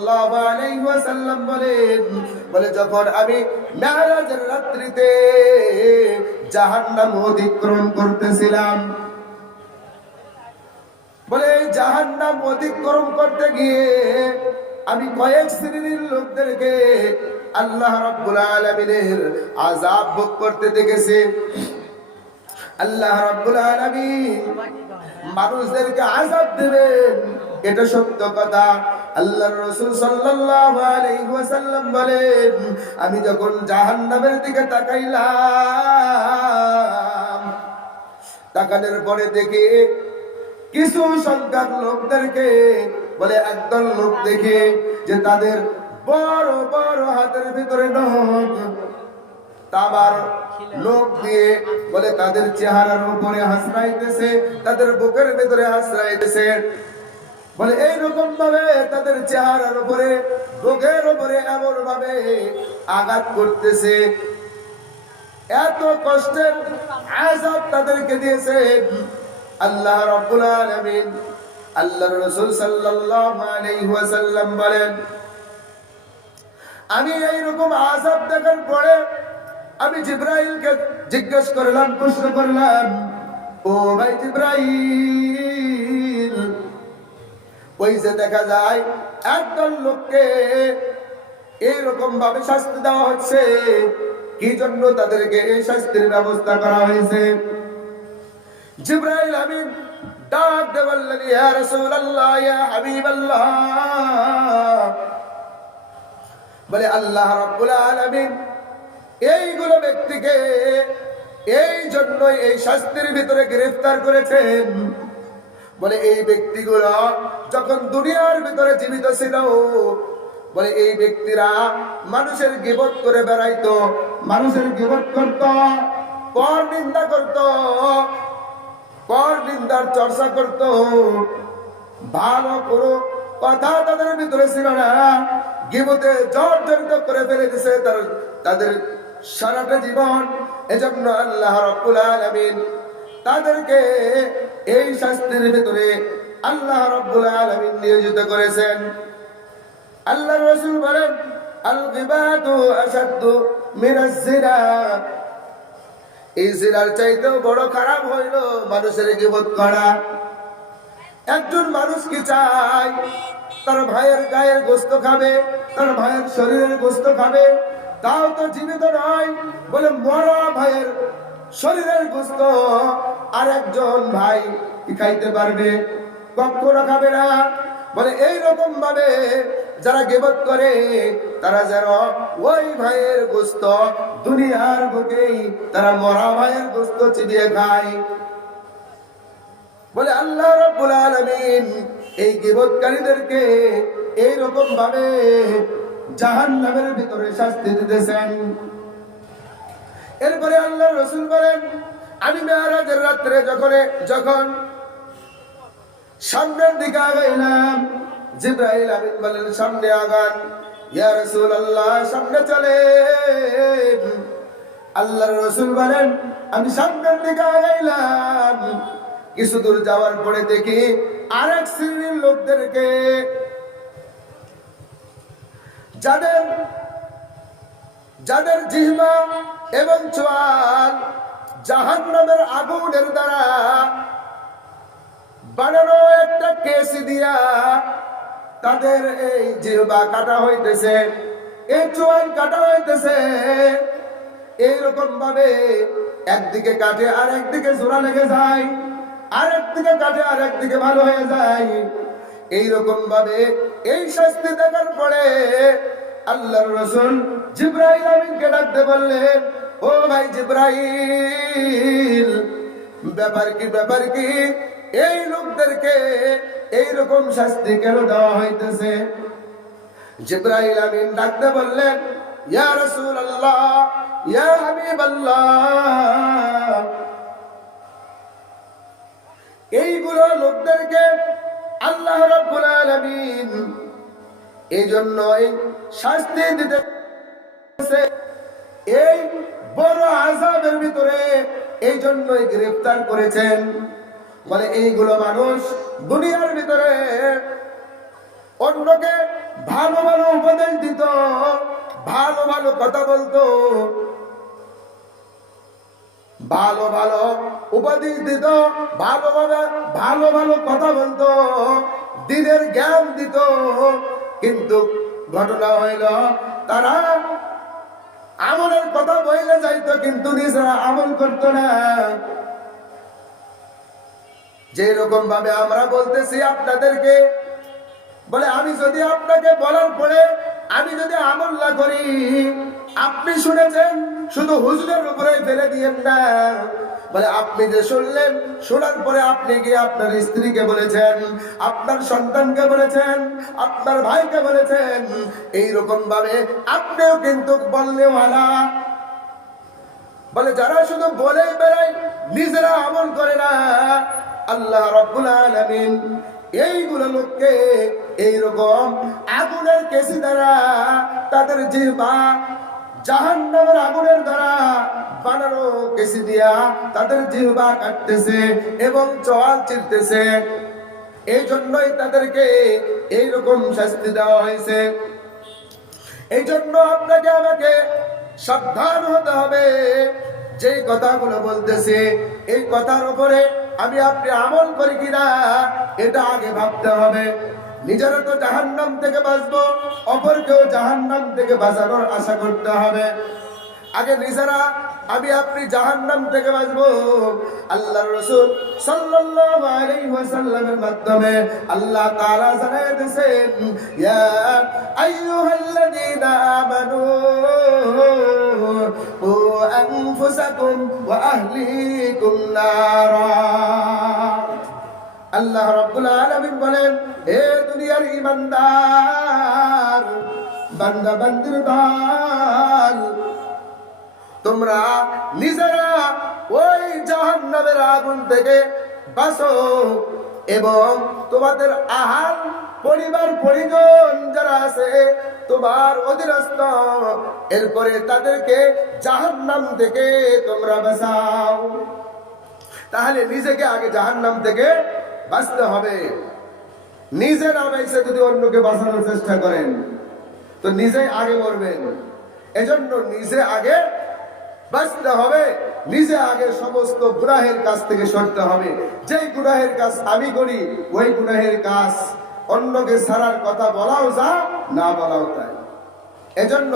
সাল্লাল্লাহু আলাইহি ওয়াসাল্লাম বলেন, বলে যখন আমি রাত্রিতে জাহান্নাম অতিক্রম করতেছিলাম, বলে জাহান্নাম অতিক্রম করতে গিয়ে আমি কয়েক শ্রেণির লোকদেরকে আল্লাহ রাব্বুল আলামিনের আযাব ভোগ করতে দেখেছি। আল্লাহ রাব্বুল আলামিন মানুষদেরকে আযাব দেবেন, এটা সত্য কথা। আল্লাহর রাসূল সাল্লাল্লাহু আলাইহি ওয়াসাল্লাম বলেন, আমি যখন জাহান্নামের দিকে তাকাইলাম, তাকানোর পরে দেখি কিছু সংখ্যক লোকদেরকে, বলে একদল লোক দেখে যে তাদের বড় বড় হাতের ভিতরে নখ তাবার লোক দিয়ে, বলে তাদের চেহারার উপরে হাসরাইতেছে, তাদের বুকের ভিতরে হাসরাইতেছে। বলে এইরকম ভাবে তাদের চেহারার উপরে, বুকের উপরে এমন ভাবে আঘাত করতেছে। এত কষ্টের আযাব তাদেরকে দিয়েছে। আল্লাহ রাব্বুল আলামিন, আল্লাহর রাসূল সাল্লাল্লাহু আলাইহি ওয়াসাল্লাম বলেন, আমি এই রকম আযাব দেখার পরে আমি জিব্রাইলকে জিজ্ঞেস করলাম, প্রশ্ন করলাম, ও ভাই জিব্রাইল ওই যে দেখা যায়, একদল লোককে এইরকম ভাবে শাস্তি দেওয়া হচ্ছে। কি জন্য তাদেরকে এই শাস্তির ব্যবস্থা করা হয়েছে? জিব্রাইল আমিন ডাক দে বললেন ইয়া রাসূলুল্লাহ, ইয়া হাবিবাল্লাহ। বলে, আল্লাহ রাব্বুল আলামিন এইগুলো ব্যক্তিকে এই জন্যই এই শাস্তির ভিতরে গ্রেফতার করেছেন। বলে এই ব্যক্তিগুলো যখন দুনিয়ার ভিতরে জীবিত ছিল, বলে এই ব্যক্তিরা মানুষের গিবত করে বেড়াইতো, মানুষের গিবত করত, পর নিন্দা করত, পর নিন্দার চর্চা করত। ভালো কোনো কথা তাদের ভিতরে ছিল না। গিবতে জর্জরিত করে ফেলে দিছে তার, তাদের সারাটা জীবন। এজন্য আল্লাহ রাব্বুল আলামিন তাদেরকে এই শাস্তির ভিতরে আল্লাহ রাব্বুল আলামিন নিয়োজিত করেছেন। আল্লাহর রাসূল বলেন আল গিবাতু জিনা এই জিনার চাইতেও বড় খারাপ হইল মানুষের গিবত করা। একজন মানুষ কি চায়? তার ভাইয়ের গায়ের গোস্ত খাবে, তার ভাইয়ের শরীরের গোস্ত খাবে। তাও তো জীবিত নয়, বলে মরা ভাইয়ের শরীরের গোস্ত আর একজন ভাই খাইতে পারবে। কখনো খাবে না। বলে এই রকম ভাবে যারা গেবত করে, তারা যেন ওই ভাইয়ের গোস্ত দুনিয়ার বুকেই, তারা মরা ভাইয়ের গোস্ত চিবিয়ে খায়। বলে, আল্লাহ রাব্বুল আলামিন এই গিবতকারীদেরকে এই রকম ভাবে জাহান্নামের ভিতরে শাস্তি দিতেছেন। এরপরে আল্লাহ রসুল বলেন আমি মেয়ারাজের রাত্রে যখন যখন সামনের দিকে আগাইলাম, জিব্রাইল আমিন বলেন সামনে আগান, ইয়া রাসূলুল্লাহ, সামনে চলে আল্লাহর রসুল বলেন, আমি সামনের দিকে আগাইলাম। কিছু দূর যাওয়ার পরে দেখি আরেক শ্রেণির লোকদেরকে যাদের যাদের জিহ্বা এবং চোয়াল জাহান নামের আগুনের দ্বারা বানানো একটা কেসি দিয়া তাদের এই জিহ্বা কাটা হইতেছে, এই চোয়াল কাটা হইতেছে। এইরকম ভাবে একদিকে কাটে আর একদিকে জোড়া লেগে যায় আর একদিকে কাটে আর একদিকে ভালো হয়ে যায়। এইরকম ভাবে এই শাস্তি দেখার পরে আল্লাহর রসুল জিব্রাইল আমিনকে ডাকতে বললেন ও ভাই জিব্রাইল, ব্যাপার কি ব্যাপার কি? এই লোকদেরকে এইরকম শাস্তি কেন দেওয়া হইতেছে? জিব্রাইল আমিন ডাকতে বললেন, ইয়া রাসূলুল্লাহ, ইয়া হাবিবাল্লাহ, এইগুলো লোকদেরকে আল্লাহ রাব্বুল আলামিন এই জন্যই শাস্তি দিতে বড় আযাবের ভিতরে এই জন্যই গ্রেফতার করেছেন। বলে এইগুলো মানুষ দুনিয়ার ভিতরে অন্যকে ভালো ভালো উপদেশ দিত, ভালো ভালো কথা বলতো, ভালো ভালো উপদেশ দিত, ভালো ভালো ভালো কথা বলতো, দিনের জ্ঞান দিত। কিন্তু ঘটনা হইল, তারা আমলের কথা বইলে যাইতো, কিন্তু নিজেরা আমল করতো না। যে রকম ভাবে আমরা বলতেছি আপনাদেরকে, বলে আমি যদি আপনাকে বলার পরে আমি যদি আমল না করি, আপনি শুনেছেন, শুধু হুজুরের উপরে ফেলে দিয়েন না। বলে, আপনি যে শুনলেন, শোনার পরে আপনি গিয়ে আপনার স্ত্রীকে বলেছেন, আপনার সন্তানকে বলেছেন, আপনার ভাইকে বলেছেন। এই রকম ভাবে আপনিও কিন্তু বললেওয়ালা বলে, যারা শুধু বলে বেড়ায়, নিজেরা আমল করে না। আল্লাহ রব্বুল আলামিন এইগুলো লোককে এইরকম আগুনের কেসি দ্বারা তাদের জিহ্বা জাহান নামের আগুনের দ্বারা বানানো কেসি দিয়া তাদের জিহ্বা কাটতেছে এবং চোয়াল চিরতেছে। এই জন্যই তাদেরকে এইরকম শাস্তি দেওয়া হয়েছে। এই জন্য আপনাকে আমাকে সাবধান হতে হবে। যে কথাগুলো বলতেছে, এই কথার উপরে আমি আপনি আমল করি কিনা, এটা আগে ভাবতে হবে। নিজেরা তো জাহান্নাম থেকে বাঁচবো, অপরকেও জাহান্নাম থেকে বাঁচানোর আশা করতে হবে। আগে নিজেরা, আমি আপনি জাহান্নাম থেকে বাঁচবো। আল্লাহ রসুল সাল্লাল্লাহু আলাইহি ওয়াসাল্লামের মাধ্যমে আল্লাহ তাআলা জানায় দিয়েছেন, ইয়া আইয়ুহাল্লাযীনা আমানু আনফুসাকুম ওয়া আহলিকুম নারা। আল্লাহ রাব্বুল আলামিন বলেন হে দুনিয়ার ঈমানদার বান্দা বান্দির দল, তোমরা নিজেরা ওই জাহান্নামের আগুন থেকে বাঁচো এবং তোমাদের আহার পরিবার, পরিজন যারা আছে, তোমার অধীনস্থ, এরপরে তাদেরকে জাহান্নাম থেকে তোমরা বাঁচাও। তাহলে নিজেকে আগে জাহান্নাম থেকে বাঁচতে হবে। নিজে না বেঁচে যদি অন্যকে বাঁচানোর চেষ্টা করেন, তো নিজে আগে মরবেন। এজন্য নিজে আগে বাঁচতে হবে। নিজে আগে সমস্ত গুনাহের কাছ থেকে সরতে হবে। যেই গুনাহের কাজ আমি করি, ওই গুনাহের কাজ অন্যকে ছাড়ার কথা বলাও যা, না বলাও তাই। এজন্য